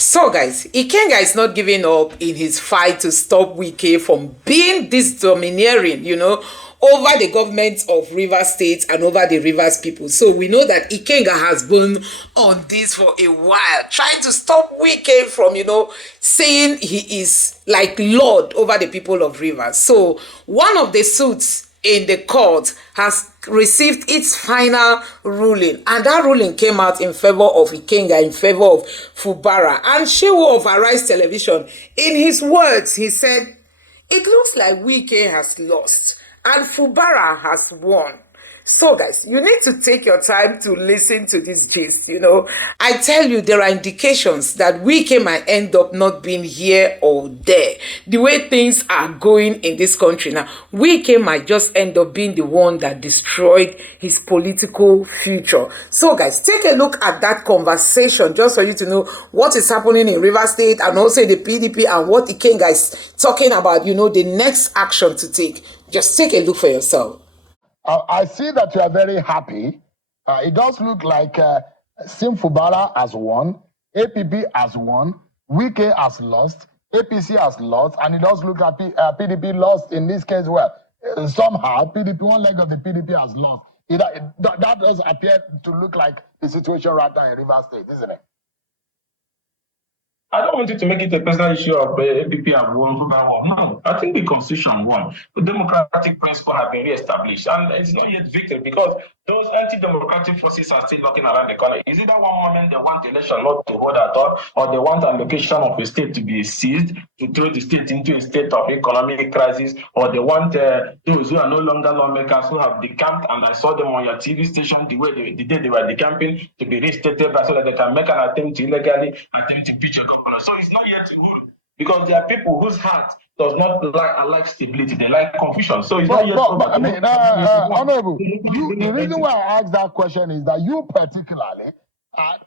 So, guys, Ikenga is not giving up in his fight to stop Wike from being this domineering, over the government of Rivers State and over the Rivers people. So we know that Ikenga has been on this for a while, trying to stop Wike from, saying he is like Lord over the people of Rivers. So one of the suits in the court has received its final ruling, and that ruling came out in favor of Ikenga, in favor of Fubara. And Shehu of Arise Television, in his words, he said, it looks like Wike has lost and Fubara has won. So, guys, you need to take your time to listen to this gist, I tell you, there are indications that Wike might end up not being here or there. The way things are going in this country now, Wike might just end up being the one that destroyed his political future. So, guys, take a look at that conversation just for you to know what is happening in Rivers State and also the PDP and what Ikenga is talking about, the next action to take. Just take a look for yourself. I see that you are very happy. It does look like Seun Fubara has won, APP has won, Wike has lost, APC has lost, and it does look like PDP lost in this case. Well, somehow PDP, one leg of the PDP has lost. That does appear to look like the situation right now in Rivers State, isn't it? I don't want you to make it a personal issue of APP have won, who have won. No, I think the constitution won. The democratic principle have been re-established, and it's not yet victory because those anti-democratic forces are still knocking around the corner. Is it that one moment they want election not to hold at all, or they want allocation of a state to be seized, to throw the state into a state of economic crisis, or they want those who are no longer lawmakers who have decamped, and I saw them on your TV station the day they were decamping, to be restated so that they can make an attempt to illegally attempt to pitch a government. So it's not yet ruled because there are people whose heart does not like stability; they like confusion. So it's not yet over. I mean, Honorable, the reason why I asked that question is that you particularly,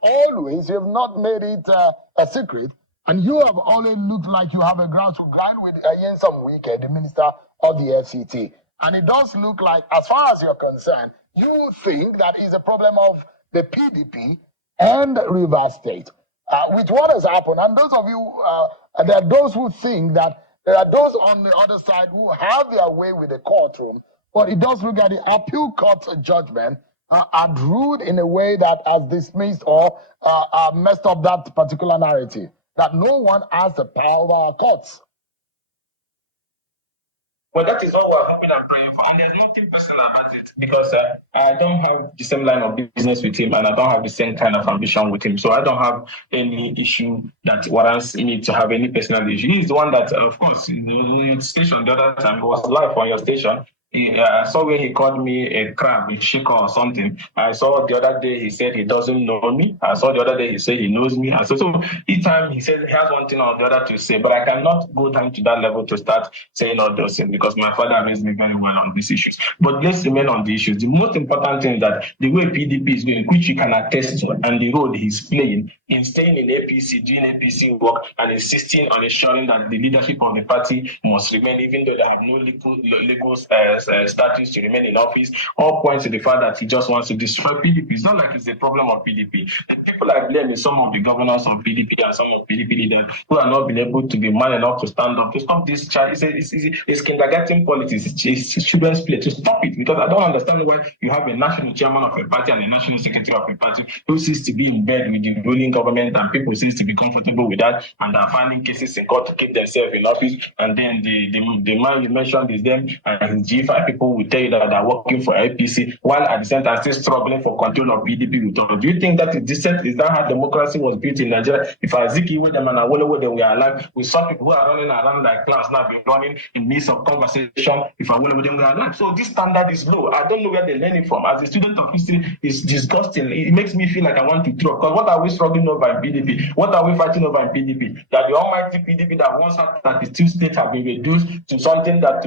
always, you have not made it a secret, and you have always looked like you have a ground to grind with Nyesom Wike, the minister of the FCT. And it does look like, as far as you're concerned, you think that is a problem of the PDP and Rivers State. With what has happened, and those of you, there are those who think that there are those on the other side who have their way with the courtroom, but it does look at the appeal court's judgment are ruled in a way that has dismissed or messed up that particular narrative, that no one has the power of our courts. Well, that is what we're hoping and praying for. And there's nothing personal about it because I don't have the same line of business with him and I don't have the same kind of ambition with him. So I don't have any issue that warrants me to have any personal issue. He's the one that, of course, in the station the other time, it was live on your station. I saw when he called me a crab, a shaker or something. I saw the other day he said he doesn't know me. I saw the other day he said he knows me. So each time he said he has one thing or the other to say, but I cannot go down to that level to start saying all those things because my father raised me very well on these issues. But let's remain on the issues. The most important thing is that the way PDP is going, which you can attest to, and the role he's playing in staying in APC, doing APC work, and insisting on ensuring that the leadership of the party must remain, even though they have no legal status to remain in office, all points to the fact that he just wants to destroy PDP. It's not like it's a problem of PDP. The people I blame is some of the governors of PDP and some of PDP leaders who have not been able to be man enough to stand up to stop this child. It's kindergarten politics. It's children's play. To stop it, because I don't understand why you have a national chairman of a party and a national secretary of a party who seems to be in bed with the ruling government and people seems to be comfortable with that and are finding cases in court to keep themselves in office. And then the man you mentioned is them and his G5 people will tell you that they're working for APC while at the same time still struggling for control of PDP with all. Do you think that is decent? Is that how democracy was built in Nigeria? If Azikiwe them and Awolowo they were alive, we saw people who are running around like clowns now be running in midst of conversation. If Awolowo them were alive, so this standard is low. I don't know where they're learning from. As a student of history, it's disgusting. It makes me feel like I want to throw. Because what are we struggling over in PDP? What are we fighting over in PDP? That the almighty PDP that once had 32 states have been reduced to something that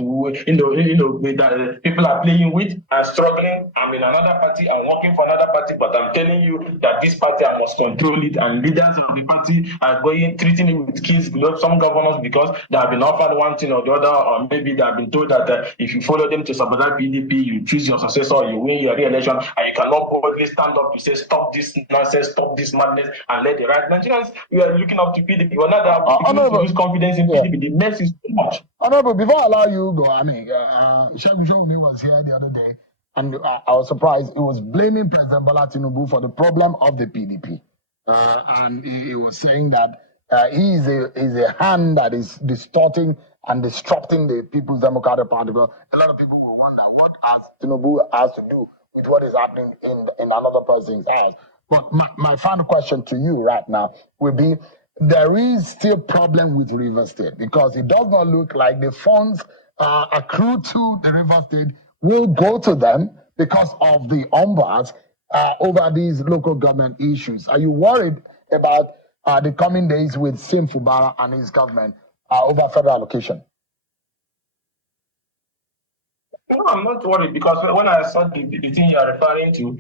that people are playing with and struggling. I'm in another party, I'm working for another party, but I'm telling you that this party, I must control it, and leaders of the party are treating it with kids below some governors because they have been offered one thing or the other, or maybe they have been told that if you follow them to sabotage PDP, you choose your successor, you win your re-election, and you cannot boldly stand up to say, stop this nonsense, stop this madness, and let the right Nigerians, we are looking up to PDP. We're not beginning to lose confidence in PDP. The mess is too much. Honorable, before I allow you go, I mean, Seun Shomi was here the other day, and I was surprised. He was blaming President Bola Tinubu for the problem of the PDP. And he was saying that he is a hand that is distorting and disrupting the People's Democratic Party. Well, a lot of people will wonder what has Tinubu has to do with what is happening in another person's eyes. But my final question to you right now will be, there is still problem with River State because it does not look like the funds accrued to the River State will go to them because of the ombuds over these local government issues. Are you worried about the coming days with Sim Fubara and his government over federal allocation? No, I'm not worried because when I saw the thing you are referring to,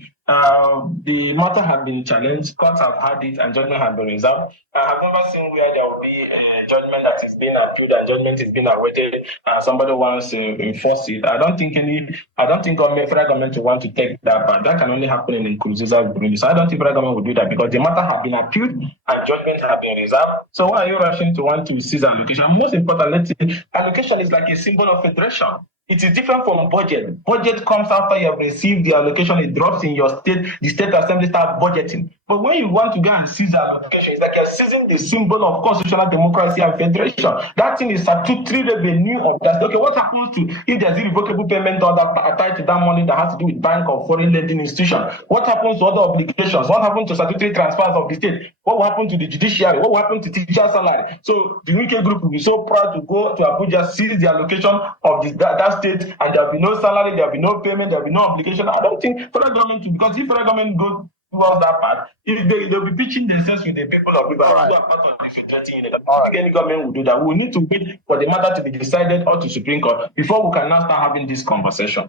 the matter has been challenged, courts have had it, and judgment has been reserved. I have never seen where there will be a judgment that is being appealed and judgment is being awaited, and somebody wants to enforce it. I don't think federal government will want to take that part. That can only happen in Nkurunziza's Burundi. So I don't think federal government will do that because the matter has been appealed and judgment has been reserved. So why are you rushing to want to seize allocation? Most importantly, allocation is like a symbol of federation. It is different from budget. Budget comes after you have received the allocation, it drops in your state, the state assembly starts budgeting. But when you want to go and seize allocation, it's like you're seizing the symbol of constitutional democracy and federation. That thing is statutory revenue of that. Okay, what happens to if there's irrevocable payment order tied to that money that has to do with bank or foreign lending institution? What happens to other obligations? What happens to statutory transfers of the state? What will happen to the judiciary? What will happen to teacher salary? So the Wike group will be so proud to go to Abuja, seize the allocation of that state, and there will be no salary, there will be no payment, there will be no obligation. I don't think federal government, because if federal government goes towards that part, they'll be pitching themselves with the people of Rivers who are part of the federating unit. I don't think any government will do that. We need to wait for the matter to be decided or to Supreme Court before we can now start having this conversation.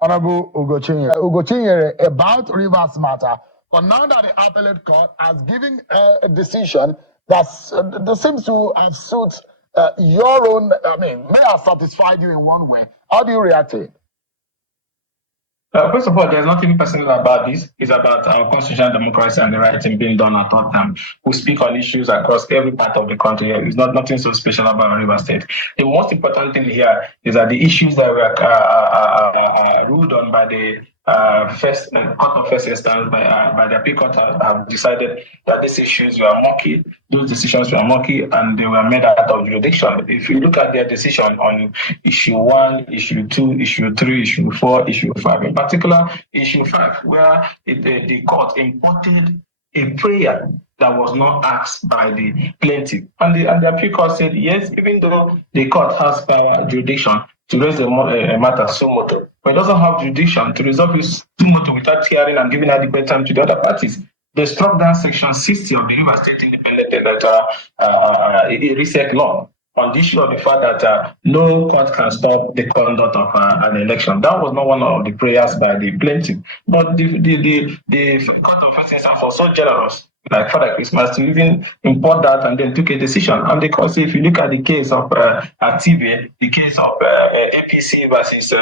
Honorable Ugochinyere, about Rivers matter, but now that the appellate court has given a decision that seems to have suited your own, may have satisfied you in one way. How do you react to it? First of all, there's nothing personal about this. It's about our constitutional democracy and the right thing being done at all times. We speak on issues across every part of the country. It's nothing so special about River State. The most important thing here is that the issues that were ruled on by the court of first instance by the appeal court have decided that these issues were murky, those decisions were murky, and they were made out of jurisdiction. If you look at their decision on issue 1, issue 2, issue 3, issue 4, issue 5, in particular issue 5, where the court imported a prayer that was not asked by the plaintiff. And the appeal court said, yes, even though the court has power, jurisdiction, to raise a matter suo motu, but it doesn't have jurisdiction to resolve his suo motu without hearing and giving adequate time to the other parties. They struck down section 60 of the River State Independent Reset Law on the issue of the fact that no court can stop the conduct of an election. That was not one of the prayers by the plaintiff, but the court of first instance was so generous, like Father Christmas, to even import that and then took a decision. And because if you look at the case of Atibe, the case of APC versus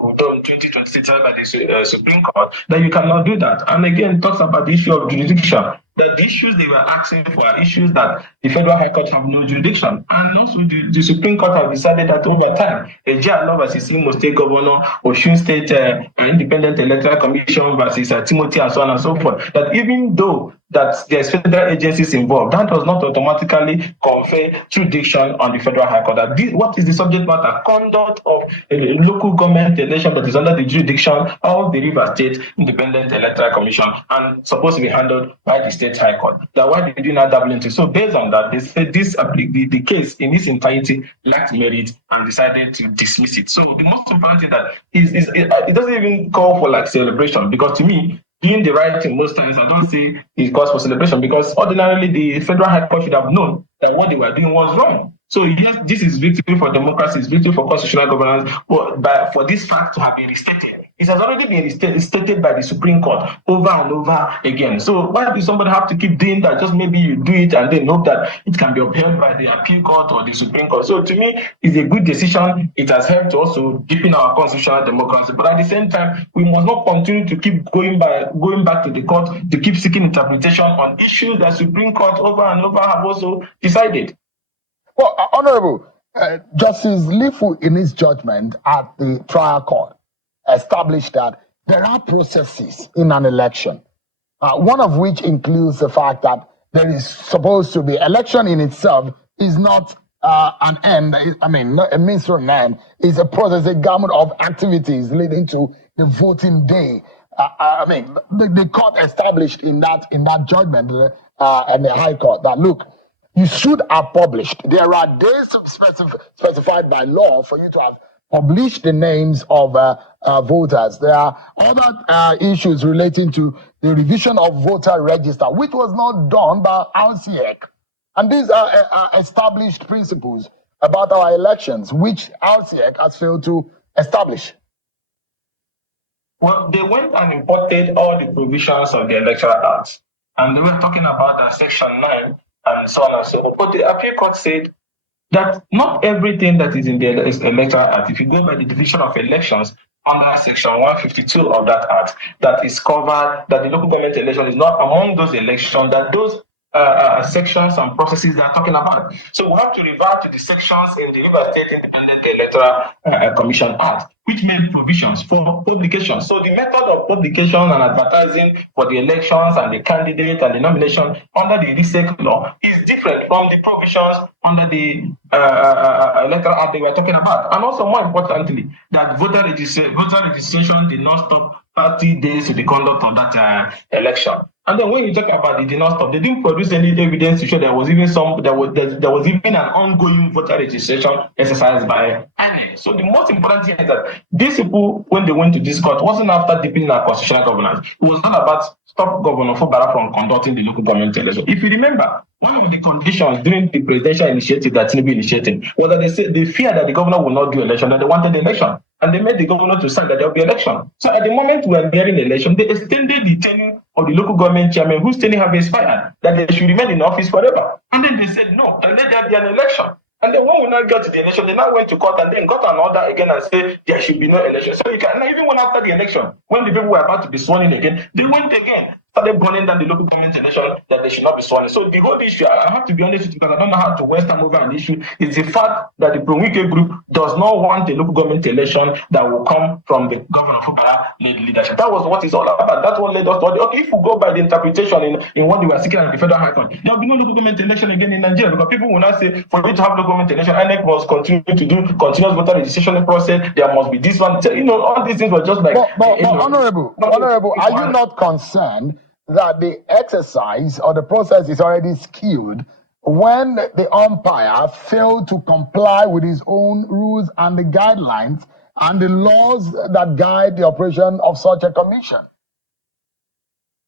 Udom 2023 by the Supreme Court, then you cannot do that. And again, talks about the issue of jurisdiction. The issues they were asking for are issues that the Federal High Court have no jurisdiction. And also the Supreme Court have decided that over time, Ejialo versus Imo State Governor, Osun State Independent Electoral Commission versus Timothy and so on and so forth, that even though that there's federal agencies involved, that does not automatically confer jurisdiction on the Federal High Court. What is the subject matter? Conduct of a local government election that is under the jurisdiction of the River State Independent Electoral Commission and supposed to be handled by the State High Court. That why did you not dabble into? So based on that, they said the case in its entirety lacked merit and decided to dismiss it. So the most important thing that it doesn't even call for like celebration, because to me, doing the right thing most times, I don't say it calls for celebration, because ordinarily the Federal High Court should have known that what they were doing was wrong. So yes, this is victory for democracy, it's victory for constitutional governance, but for this fact to have been restated, it has already been restated by the Supreme Court over and over again. So why do somebody have to keep doing that? Just maybe you do it and then hope that it can be upheld by the appeal court or the Supreme Court. So to me, it's a good decision. It has helped to also deepen our constitutional democracy. But at the same time, we must not continue to keep going back to the court to keep seeking interpretation on issues that Supreme Court over and over have also decided. Well, Honorable, Justice Lifu, in his judgment at the trial court, established that there are processes in an election, one of which includes the fact that there is supposed to be election in itself is not an end. I mean, not a means to an end. It's a process, a gamut of activities leading to the voting day. I mean, the court established in that judgment and the High Court that look, you should have published. There are days specified by law for you to have published the names of voters. There are other issues relating to the revision of voter register, which was not done by RCEC. And these are established principles about our elections, which RCEC has failed to establish. Well, they went and imported all the provisions of the Electoral Act. And they were talking about that Section 9 and so on and so forth. But the appeal court said that not everything that is in the Electoral Act, if you go by the division of elections under Section 152 of that Act, that is covered, that the local government election is not among those elections, that those sections and processes they're talking about. So we have to revert to the sections in the River State Independent Electoral Commission Act, which made provisions for publication. So the method of publication and advertising for the elections and the candidate and the nomination under the RISEC law is different from the provisions under the Electoral Act they were talking about. And also, more importantly, that voter registration did not stop 30 days to the conduct of that election. And then when you talk about it did not stop, they didn't produce any evidence to show there was even an ongoing voter registration exercise by INEC. So the most important thing is that these people, when they went to this court, wasn't after deepening our constitutional governance. It was not about stop Governor Fubara from conducting the local government election. If you remember, one of the conditions during the presidential initiative that Tinubu initiated was that they fear that the governor will not do election, that they wanted the election. And they made the governor to sign that there will be election. So at the moment we are nearing election, they extended the tenure of the local government chairman whose tenure have expired, that they should remain in office forever. And then they said no, and let there be an election. And then when we now got to the election, they now went to court and then got an order again and said there should be no election. So you can, even when after the election, when the people were about to be sworn in again, they went again, started burning down the local government election that they should not be sworn in. So the whole issue, I have to be honest with you, because I don't know how to waste time over an issue, is the fact that the Pro-Wike group does not want a local government election that will come from the Governor Fubara leadership. That was what it's all about. That's what led us to, okay, if we go by the interpretation in what they were seeking at the Federal High Court, there will be no local government election again in Nigeria, because people will not say, for you to have local government election, INEC must continue to do continuous voter registration process, there must be this one. You know, all these things were just like... But Honorable, are you not concerned that the exercise or the process is already skewed when the umpire failed to comply with his own rules and the guidelines and the laws that guide the operation of such a commission?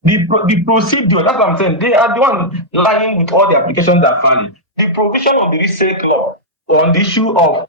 The procedure, that's what I'm saying, they are the one lying with all the applications that are valid. The provision of the RISEC law on the issue of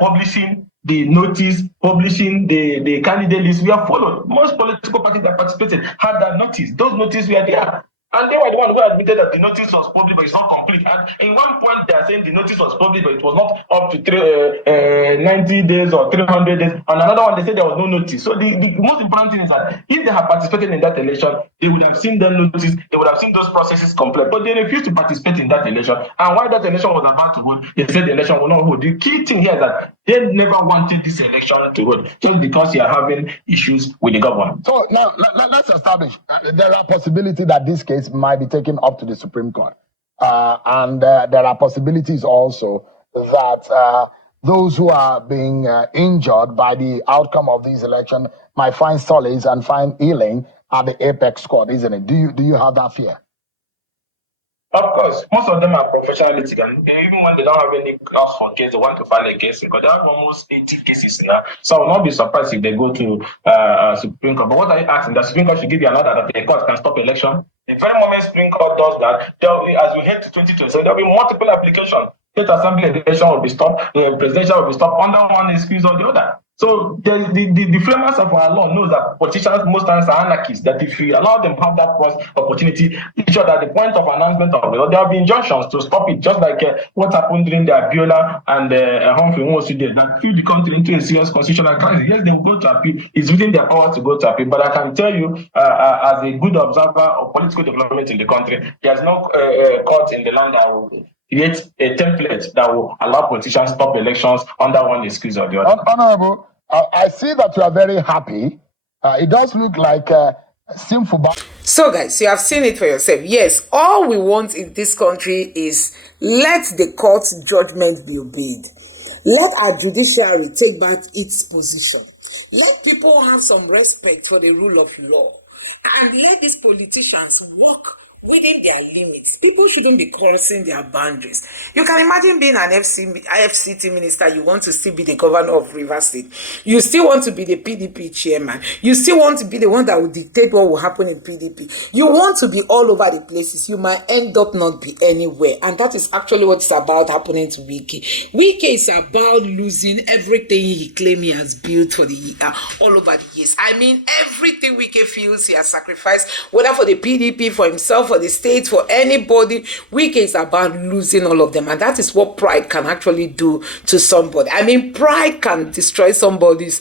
publishing the notice, publishing the candidate list, we have followed. Most political parties that participated had that notice. Those notices were there. And they were the one who admitted that the notice was public, but it's not complete. And in one point, they are saying the notice was public, but it was not up to 90 days or 300 days. And another one, they said there was no notice. So the most important thing is that if they had participated in that election, they would have seen the notice, they would have seen those processes complete. But they refused to participate in that election. And while that election was about to hold, they said the election will not hold. The key thing here is that they never wanted this election to hold, just because you are having issues with the government. So now let's establish there are possibilities that this case might be taken up to the Supreme Court. And there are possibilities also that those who are being injured by the outcome of this election might find solace and find healing at the apex court, isn't it? Do you have that fear? Of course, most of them are professional litigants. Even when they don't have any grounds for case, they want to file a case because they have almost 80 cases now. So I will not be surprised if they go to Supreme Court. But what are you asking? The Supreme Court should give you an order that the court can stop election? The very moment Supreme Court does that, as we head to 2027, there will be multiple applications. State assembly election will be stopped, presidential will be stopped under one excuse or the other. So the framers of our law knows that politicians most times are anarchists, that if we allow them have that opportunity, each other at the point of announcement of the law, there will be injunctions to stop it, just like what happened during the Abiola and Humphrey Nwosu days, that threw the country into a serious constitutional crisis. Yes, they will go to appeal. It's within their power to go to appeal, but I can tell you, as a good observer of political development in the country, there's no court in the land that will create a template that will allow politicians to stop elections under one excuse or the other. Honorable, I see that you are very happy. It does look like sinful. So guys, you have seen it for yourself. Yes, all we want in this country is let the court's judgment be obeyed. Let our judiciary take back its position. Let people have some respect for the rule of law. And let these politicians work within their limits. People shouldn't be crossing their boundaries. You can imagine being an IFCT minister. You want to still be the governor of Rivers State. You still want to be the PDP chairman. You still want to be the one that will dictate what will happen in PDP. You want to be all over the places. You might end up not be anywhere. And that is actually what is about happening to Wike. Wike is about losing everything he claims he has built for the all over the years. I mean, everything Wike feels he has sacrificed, whether for the PDP, for himself, for the state, for anybody. Wike is about losing all of them, and that is what pride can actually do to somebody. I mean, pride can destroy somebody's,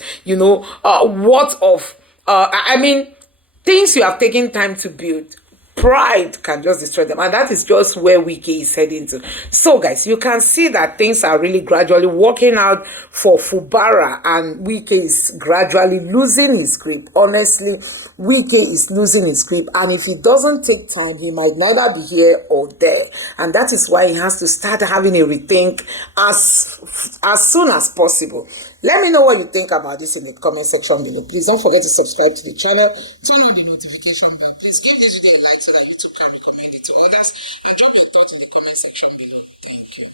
things you have taken time to build. Pride can just destroy them, and that is just where Wike is heading to. So guys, you can see that things are really gradually working out for Fubara, and Wike is gradually losing his grip. Honestly, Wike is losing his grip, and if he doesn't take time, he might neither be here or there, and that is why he has to start having a rethink as soon as possible. Let me know what you think about this in the comment section below. Please don't forget to subscribe to the channel, turn on the notification bell. Please give this video a like so that YouTube can recommend it to others, and drop your thoughts in the comment section below. Thank you.